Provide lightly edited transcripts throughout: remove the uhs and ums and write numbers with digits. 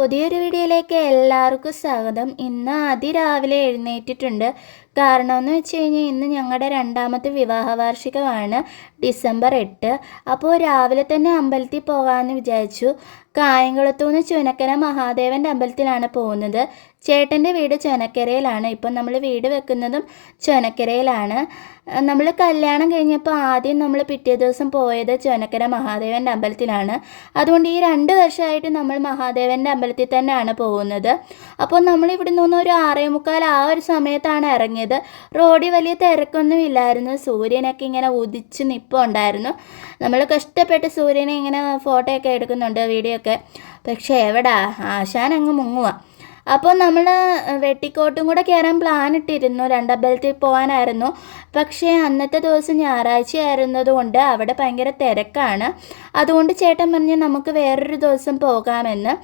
പുതിയൊരു വീഡിയോയിലേക്ക് എല്ലാവർക്കും സ്വാഗതം. ഇന്ന് അതിരാവിലെ എഴുന്നേറ്റിട്ടുണ്ട്. കാരണമെന്ന് വെച്ച് കഴിഞ്ഞാൽ ഇന്ന് ഞങ്ങളുടെ രണ്ടാമത്തെ വിവാഹ വാർഷികമാണ്, ഡിസംബർ 8. അപ്പോൾ രാവിലെ തന്നെ അമ്പലത്തിൽ പോകാമെന്ന് വിചാരിച്ചു. കായംകുളത്തുനിന്ന് ചുനക്കര മഹാദേവൻ്റെ അമ്പലത്തിലാണ് പോകുന്നത്. ചേട്ടൻ്റെ വീട് ചുനക്കരയിലാണ്. ഇപ്പം നമ്മൾ വീട് വെക്കുന്നതും ചുനക്കരയിലാണ്. നമ്മൾ കല്യാണം കഴിഞ്ഞപ്പോൾ ആദ്യം നമ്മൾ പിറ്റേ ദിവസം പോയത് ചുനക്കര മഹാദേവൻ്റെ അമ്പലത്തിലാണ്. അതുകൊണ്ട് ഈ 2 വർഷമായിട്ട് നമ്മൾ മഹാദേവൻ്റെ അമ്പലത്തിൽ തന്നെയാണ് പോകുന്നത്. അപ്പോൾ നമ്മൾ ഇവിടെ നിന്ന് ഒരു 6:45 ആ ഒരു സമയത്താണ് ഇറങ്ങിയത്. റോഡിൽ വലിയ തിരക്കൊന്നും ഇല്ലായിരുന്നു. സൂര്യനൊക്കെ ഇങ്ങനെ ഉദിച്ച് നിൽപ്പുണ്ടായിരുന്നു. നമ്മൾ കഷ്ടപ്പെട്ട് സൂര്യനെ ഇങ്ങനെ ഫോട്ടോ ഒക്കെ എടുക്കുന്നുണ്ട്, വീഡിയോ ഒക്കെ. പക്ഷേ എവിടാ, ആശാൻ അങ്ങ് മുങ്ങുക. അപ്പോൾ നമ്മൾ വെട്ടിക്കോട്ടും കൂടെ കയറാൻ പ്ലാൻ ഇട്ടിരുന്നു. 2 അമ്പലത്തിൽ പോകാനായിരുന്നു. പക്ഷേ അന്നത്തെ ദിവസം ഞായറാഴ്ച ആയിരുന്നതുകൊണ്ട് അവിടെ ഭയങ്കര തിരക്കാണ്. അതുകൊണ്ട് ചേട്ടൻ പറഞ്ഞ് നമുക്ക് വേറൊരു ദിവസം പോകാമെന്ന്.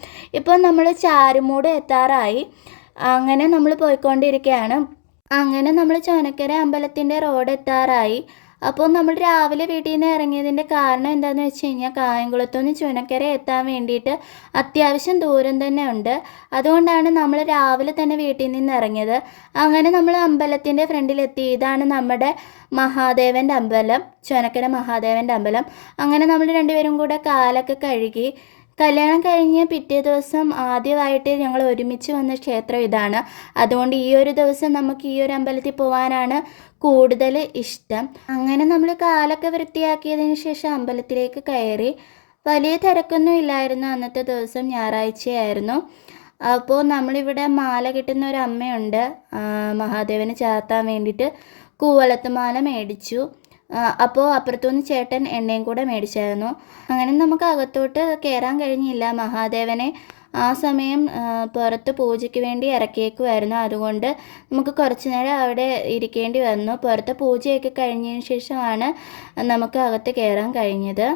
ഇപ്പോൾ നമ്മൾ ചാരുമൂട് എത്താറായി. അങ്ങനെ നമ്മൾ പോയിക്കൊണ്ടിരിക്കുകയാണ്. അങ്ങനെ നമ്മൾ ചുനക്കര അമ്പലത്തിൻ്റെ റോഡ് എത്താറായി. അപ്പോൾ നമ്മൾ രാവിലെ വീട്ടിൽ നിന്ന് ഇറങ്ങിയതിൻ്റെ കാരണം എന്താണെന്ന് വെച്ച് കഴിഞ്ഞാൽ കായംകുളത്തുനിന്ന് ചുനക്കര എത്താൻ വേണ്ടിയിട്ട് അത്യാവശ്യം ദൂരം തന്നെ ഉണ്ട്. അതുകൊണ്ടാണ് നമ്മൾ രാവിലെ തന്നെ വീട്ടിൽ നിന്ന് ഇറങ്ങിയത്. അങ്ങനെ നമ്മൾ അമ്പലത്തിൻ്റെ ഫ്രണ്ടിലെത്തി. ഇതാണ് നമ്മുടെ മഹാദേവൻ്റെ അമ്പലം, ചുനക്കര മഹാദേവൻ്റെ അമ്പലം. അങ്ങനെ നമ്മൾ രണ്ടുപേരും കൂടെ കാലൊക്കെ കഴുകി. കല്യാണം കഴിഞ്ഞ് പിറ്റേ ദിവസം ആദ്യമായിട്ട് ഞങ്ങൾ ഒരുമിച്ച് വന്ന ക്ഷേത്രം ഇതാണ്. അതുകൊണ്ട് ഈ ഒരു ദിവസം നമുക്ക് ഈ ഒരു അമ്പലത്തിൽ പോകാനാണ് കൂടുതൽ ഇഷ്ടം. അങ്ങനെ നമ്മൾ കാലൊക്കെ വൃത്തിയാക്കിയതിന് ശേഷം അമ്പലത്തിലേക്ക് കയറി. വലിയ തിരക്കൊന്നും ഇല്ലായിരുന്നു. അന്നത്തെ ദിവസം ഞായറാഴ്ചയായിരുന്നു. അപ്പോൾ നമ്മളിവിടെ മാല കിട്ടുന്ന ഒരു അമ്മയുണ്ട്, മഹാദേവന് ചാർത്താൻ വേണ്ടിയിട്ട് കൂവളത്ത് മാല മേടിച്ചു. അപ്പോൾ അപ്പുറത്തുനിന്ന് ചേട്ടൻ എണ്ണയും കൂടെ മേടിച്ചായിരുന്നു. അങ്ങനെ നമുക്ക് അകത്തോട്ട് കയറാൻ കഴിഞ്ഞില്ല. മഹാദേവനെ ആ സമയം പുറത്ത് പൂജയ്ക്ക് വേണ്ടി ഇറക്കിയേക്കുമായിരുന്നു. അതുകൊണ്ട് നമുക്ക് കുറച്ച് നേരം അവിടെ ഇരിക്കേണ്ടി വന്നു. പുറത്ത് പൂജയൊക്കെ കഴിഞ്ഞതിന് ശേഷമാണ് നമുക്ക് അകത്ത് കയറാൻ കഴിഞ്ഞത്.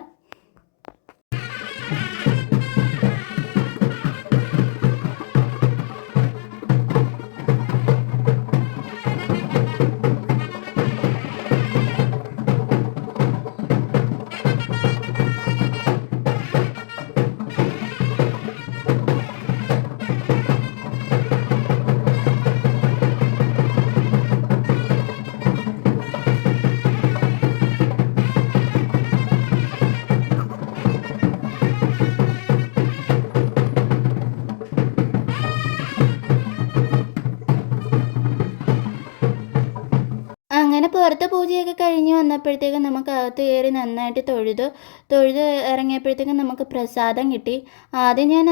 അങ്ങനെ പുറത്ത് പൂജയൊക്കെ കഴിഞ്ഞ് വന്നപ്പോഴത്തേക്കും നമുക്ക് അകത്ത് കയറി നന്നായിട്ട് തൊഴുത് ഇറങ്ങിയപ്പോഴത്തേക്കും നമുക്ക് പ്രസാദം കിട്ടി. ആദ്യം ഞാൻ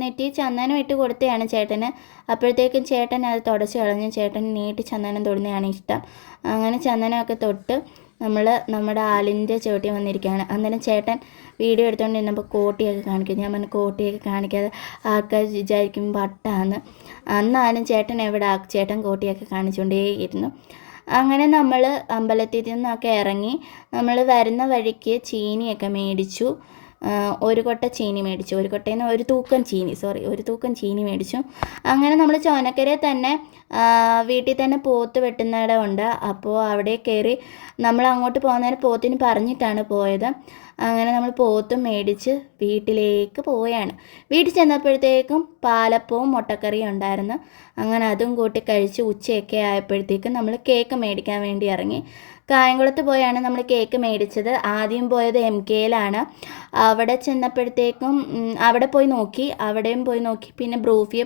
നെറ്റി ചന്ദനം ഇട്ട് കൊടുത്തതാണ് ചേട്ടന്. അപ്പോഴത്തേക്കും ചേട്ടൻ അത് തുടച്ച് കളഞ്ഞു. ചേട്ടൻ നീട്ടി ചന്ദനം തൊടുന്നതാണ് ഇഷ്ടം. അങ്ങനെ ചന്ദനമൊക്കെ തൊട്ട് നമ്മൾ നമ്മുടെ ആലിൻ്റെ ചുവട്ടിൽ വന്നിരിക്കുകയാണ്. അന്നേരം ചേട്ടൻ വീഡിയോ എടുത്തുകൊണ്ട് ഇരുന്നപ്പോൾ കോട്ടിയൊക്കെ കാണിക്കും. ഞാൻ പറഞ്ഞു കോട്ടിയൊക്കെ കാണിക്കാതെ ആൾക്കാർ വിചാരിക്കും വട്ടാന്ന്. അന്നാലും ചേട്ടൻ എവിടെ, ചേട്ടൻ കോട്ടിയൊക്കെ കാണിച്ചുകൊണ്ടേയിരുന്നു. അങ്ങനെ നമ്മൾ അമ്പലത്തിൽ നിന്നൊക്കെ ഇറങ്ങി നമ്മൾ വരുന്ന വഴിക്ക് ചീനിയൊക്കെ മേടിച്ചു. ഒരു കൊട്ട ചീനി മേടിച്ചു. ഒരു കൊട്ടയിൽ നിന്ന് ഒരു തൂക്കം ചീനി മേടിച്ചു. അങ്ങനെ നമ്മൾ ചോനക്കരയിൽ തന്നെ വീട്ടിൽ തന്നെ പോത്ത് വെട്ടുന്നിടമുണ്ട്. അപ്പോൾ അവിടെ കയറി നമ്മൾ അങ്ങോട്ട് പോകുന്നതിന് പോത്തിന് പറഞ്ഞിട്ടാണ് പോയത്. അങ്ങനെ നമ്മൾ പോത്തും മേടിച്ച് വീട്ടിലേക്ക് പോവുകയാണ്. വീട്ടിൽ ചെന്നപ്പോഴത്തേക്കും പാലപ്പവും മുട്ടക്കറിയും ഉണ്ടായിരുന്നു. അങ്ങനെ അതും കൂട്ടി കഴിച്ച് ഉച്ചയൊക്കെ ആയപ്പോഴത്തേക്കും നമ്മൾ കേക്ക് മേടിക്കാൻ വേണ്ടി ഇറങ്ങി. കായംകുളത്ത് പോയാണ് നമ്മൾ കേക്ക് മേടിച്ചത്. ആദ്യം പോയത് MKയിലാണ്. അവിടെ ചെന്നപ്പോഴത്തേക്കും അവിടെയും പോയി നോക്കി. പിന്നെ ബ്രൂഫിയെ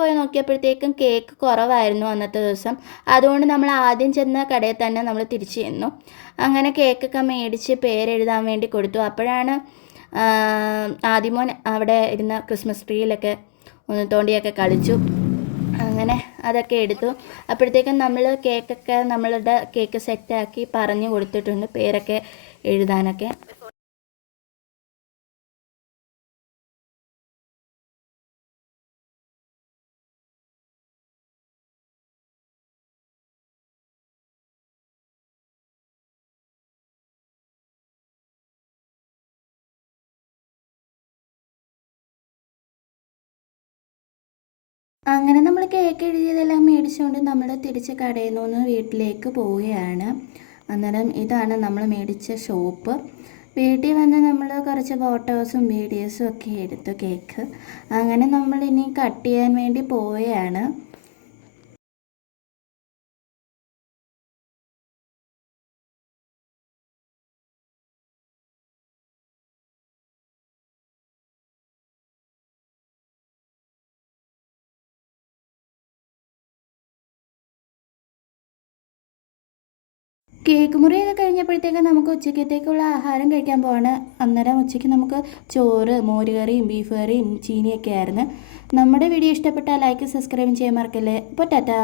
പോയി നോക്കിയപ്പോഴത്തേക്കും കേക്ക് കുറവായിരുന്നു അന്നത്തെ ദിവസം. അതുകൊണ്ട് നമ്മൾ ആദ്യം ചെന്ന കടയിൽ തന്നെ നമ്മൾ തിരിച്ചു ചെന്നു. അങ്ങനെ കേക്കൊക്കെ മേടിച്ച് പേരെഴുതാൻ വേണ്ടി കൊടുത്തു. അപ്പോഴാണ് ആദിമോൻ അവിടെ ഇരുന്ന ക്രിസ്മസ് ട്രീയിലൊക്കെ ഒന്ന് തോണ്ടിയൊക്കെ കളിച്ചു. അങ്ങനെ അതൊക്കെ എടുത്തു. അപ്പോഴത്തേക്കും നമ്മളുടെ കേക്ക് സെറ്റാക്കി പറഞ്ഞു കൊടുത്തിട്ടുണ്ട് പേരൊക്കെ എഴുതാനൊക്കെ. അങ്ങനെ നമ്മൾ കേക്ക് എഴുതിയതെല്ലാം മേടിച്ചുകൊണ്ട് നമ്മൾ തിരിച്ച് കടയിൽ നിന്ന് വീട്ടിലേക്ക് പോവുകയാണ്. അന്നേരം ഇതാണ് നമ്മൾ മേടിച്ച ഷോപ്പ്. വീട്ടിൽ വന്ന് നമ്മൾ കുറച്ച് ഫോട്ടോസും വീഡിയോസും ഒക്കെ എടുത്തു കേക്ക്. അങ്ങനെ നമ്മൾ ഇനി കട്ട് ചെയ്യാൻ വേണ്ടി പോവുകയാണ്. കേക്ക് മുറിയൊക്കെ കഴിഞ്ഞപ്പോഴത്തേക്ക് നമുക്ക് ഉച്ചക്കത്തേക്കുള്ള ആഹാരം കഴിക്കാൻ പോവാണ്. അന്നേരം ഉച്ചയ്ക്ക് നമുക്ക് ചോറ്, മോരുകറിയും ബീഫ് കറിയും ചീനിയൊക്കെ ആയിരുന്നു. നമ്മുടെ വീഡിയോ ഇഷ്ടപ്പെട്ടാൽ ലൈക്ക് സബ്സ്ക്രൈബ് ചെയ്യാൻ മറക്കല്ലേ. അപ്പോൾ ടാറ്റാ.